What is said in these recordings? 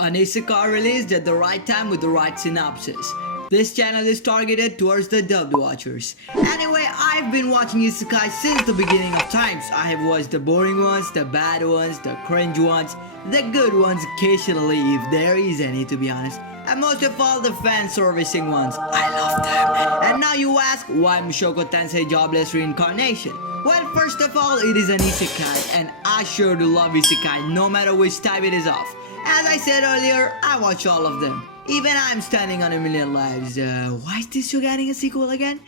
An Isekai released at the right time with the right synopsis. This channel is targeted towards the dubbed watchers. Anyway, I've been watching Isekai since the beginning of times. I have watched the boring ones, the bad ones, the cringe ones, the good ones occasionally if there is any, to be honest. And most of all, the fan-servicing ones. I love them. And now you ask, why Mushoku Tensei Jobless Reincarnation? Well, first of all, it is an Isekai, and I sure do love Isekai no matter which type it is of. As I said earlier, I watch all of them. Even I'm standing on a million lives. Why is this show getting a sequel again?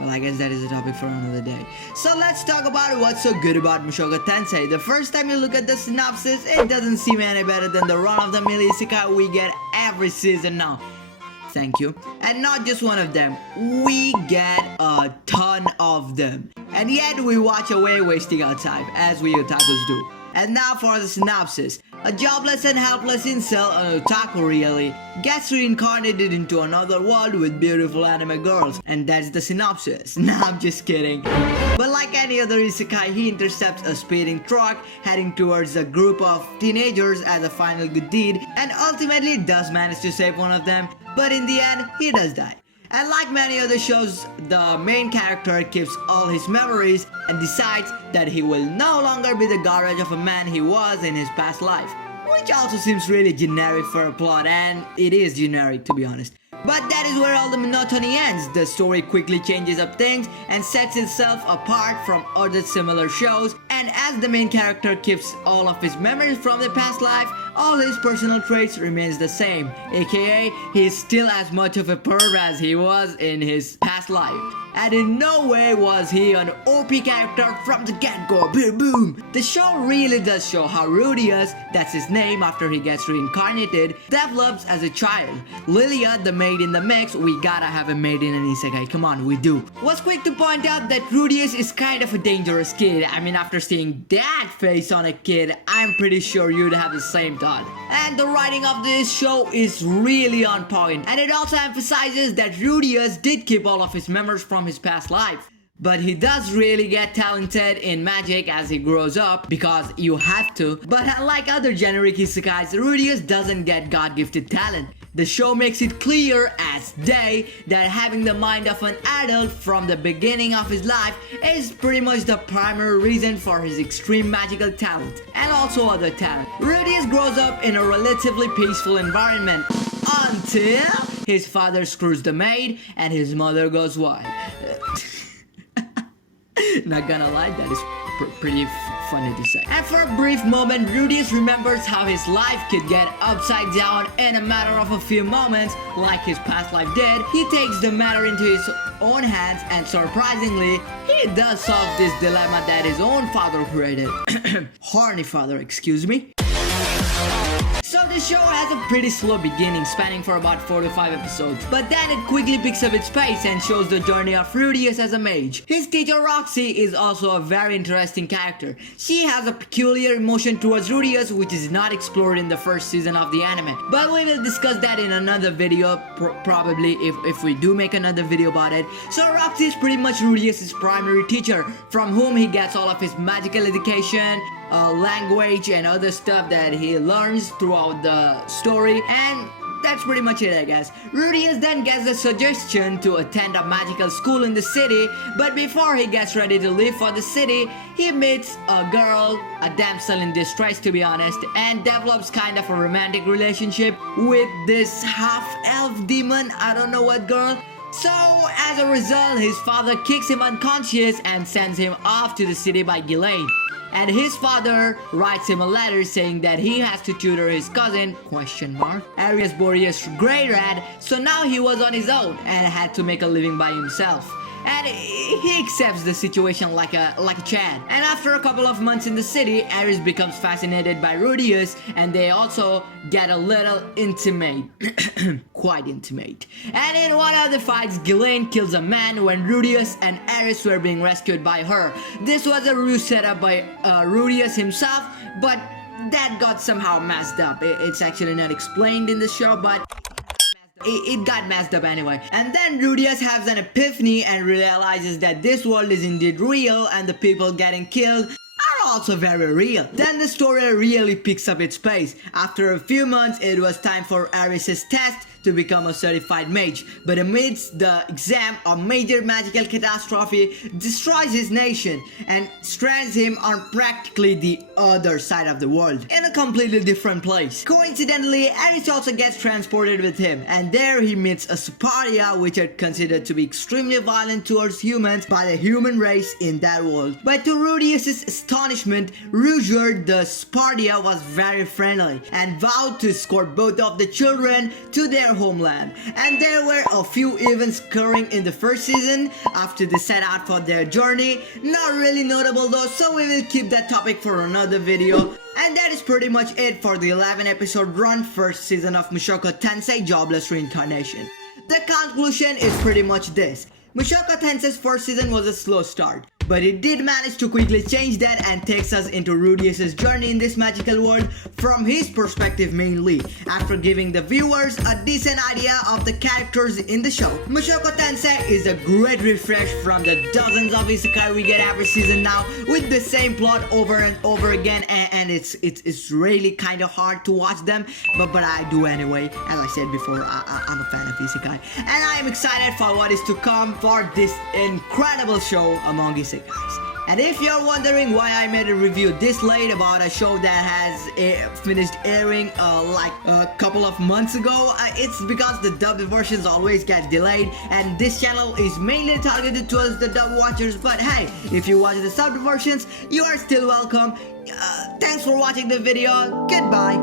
Well, I guess that is a topic for another day. So let's talk about what's so good about Mushoku Tensei. The first time you look at the synopsis, it doesn't seem any better than the run-of-the-mill Isekai we get every season now. Thank you. And not just one of them, we get a ton of them. And yet we watch away wasting our time, as we otakus do. And now for the synopsis. A jobless and helpless incel, an otaku really, gets reincarnated into another world with beautiful anime girls. And that's the synopsis. Nah, I'm just kidding. But like any other isekai, he intercepts a speeding truck heading towards a group of teenagers as a final good deed, and ultimately does manage to save one of them, but in the end, he does die. And like many other shows, the main character keeps all his memories and decides that he will no longer be the garbage of a man he was in his past life. Which also seems really generic for a plot, and it is generic to be honest. But that is where all the monotony ends. The story quickly changes up things and sets itself apart from other similar shows, and as the main character keeps all of his memories from the past life, all his personal traits remains the same, aka he is still as much of a perv as he was in his past life. And in no way was he an OP character from the get-go, boom boom. The show really does show how Rudius, that's his name after he gets reincarnated, develops as a child. Lilia, the maid in the mix, we gotta have a maid in an isekai, come on, we do. Was quick to point out that Rudius is kind of a dangerous kid. I mean, after seeing that face on a kid, I'm pretty sure you'd have the same thought. And the writing of this show is really on point, and it also emphasizes that Rudius did keep all of his memories from his past life. But he does really get talented in magic as he grows up, because you have to. But unlike other generic isekais, Rudius doesn't get God-gifted talent. The show makes it clear as day that having the mind of an adult from the beginning of his life is pretty much the primary reason for his extreme magical talent, and also other talent. Rudius grows up in a relatively peaceful environment until his father screws the maid and his mother goes wild. Not gonna lie, that is pretty funny to say. And for a brief moment, Rudius remembers how his life could get upside down in a matter of a few moments, like his past life did. He takes the matter into his own hands, and surprisingly, he does solve this dilemma that his own father created. Horny father, excuse me. So the show has a pretty slow beginning, spanning for about 4 to 5 episodes, but then it quickly picks up its pace and shows the journey of Rudius as a mage. His teacher Roxy is also a very interesting character. She has a peculiar emotion towards Rudius which is not explored in the first season of the anime, but we will discuss that in another video, probably if we do make another video about it. So Roxy is pretty much Rudius' primary teacher, from whom he gets all of his magical education, language and other stuff that he learns throughout the story, and that's pretty much it, I guess. Rudius then gets a suggestion to attend a magical school in the city, but before he gets ready to leave for the city, he meets a girl, a damsel in distress to be honest, and develops kind of a romantic relationship with this half-elf demon, I don't know what girl. So, as a result, his father kicks him unconscious and sends him off to the city by Ghislaine. And his father writes him a letter saying that he has to tutor his cousin, Arius Boreas Grey Rat, so now he was on his own and had to make a living by himself. And he accepts the situation like a Chad. And after a couple of months in the city, Aris becomes fascinated by Rudius, and they also get a little intimate. Quite intimate. And in one of the fights, Ghislaine kills a man when Rudius and Aris were being rescued by her. This was a ruse set up by Rudius himself, but that got somehow messed up. It's actually not explained in the show, but it got messed up anyway. And then Rudius has an epiphany and realizes that this world is indeed real, and the people getting killed are also very real. Then the story really picks up its pace. After a few months, it was time for Ares' test to become a certified mage, but amidst the exam, a major magical catastrophe destroys his nation and strands him on practically the other side of the world, in a completely different place. Coincidentally, Ares also gets transported with him, and there he meets a Spartia which are considered to be extremely violent towards humans by the human race in that world. But to Rudius' astonishment, Ruger the Spartia was very friendly and vowed to escort both of the children to their homeland. And there were a few events occurring in the first season after they set out for their journey. Not really notable though, so we will keep that topic for another video. And that is pretty much it for the 11 episode run first season of Mushoku Tensei Jobless Reincarnation. The conclusion is pretty much this. Mushoku Tensei's first season was a slow start, but it did manage to quickly change that and takes us into Rudius' journey in this magical world from his perspective mainly, after giving the viewers a decent idea of the characters in the show. Mushoku Tensei is a great refresh from the dozens of isekai we get every season now, with the same plot over and over again, and it's really kind of hard to watch them, but I do anyway. As I said before, I'm a fan of isekai, and I am excited for what is to come for this incredible show among isekai. And if you're wondering why I made a review this late about a show that has finished airing like a couple of months ago, it's because the dubbed versions always get delayed, and this channel is mainly targeted towards the dub watchers. But hey, if you watch the subbed versions, you are still welcome. Thanks for watching the video. Goodbye.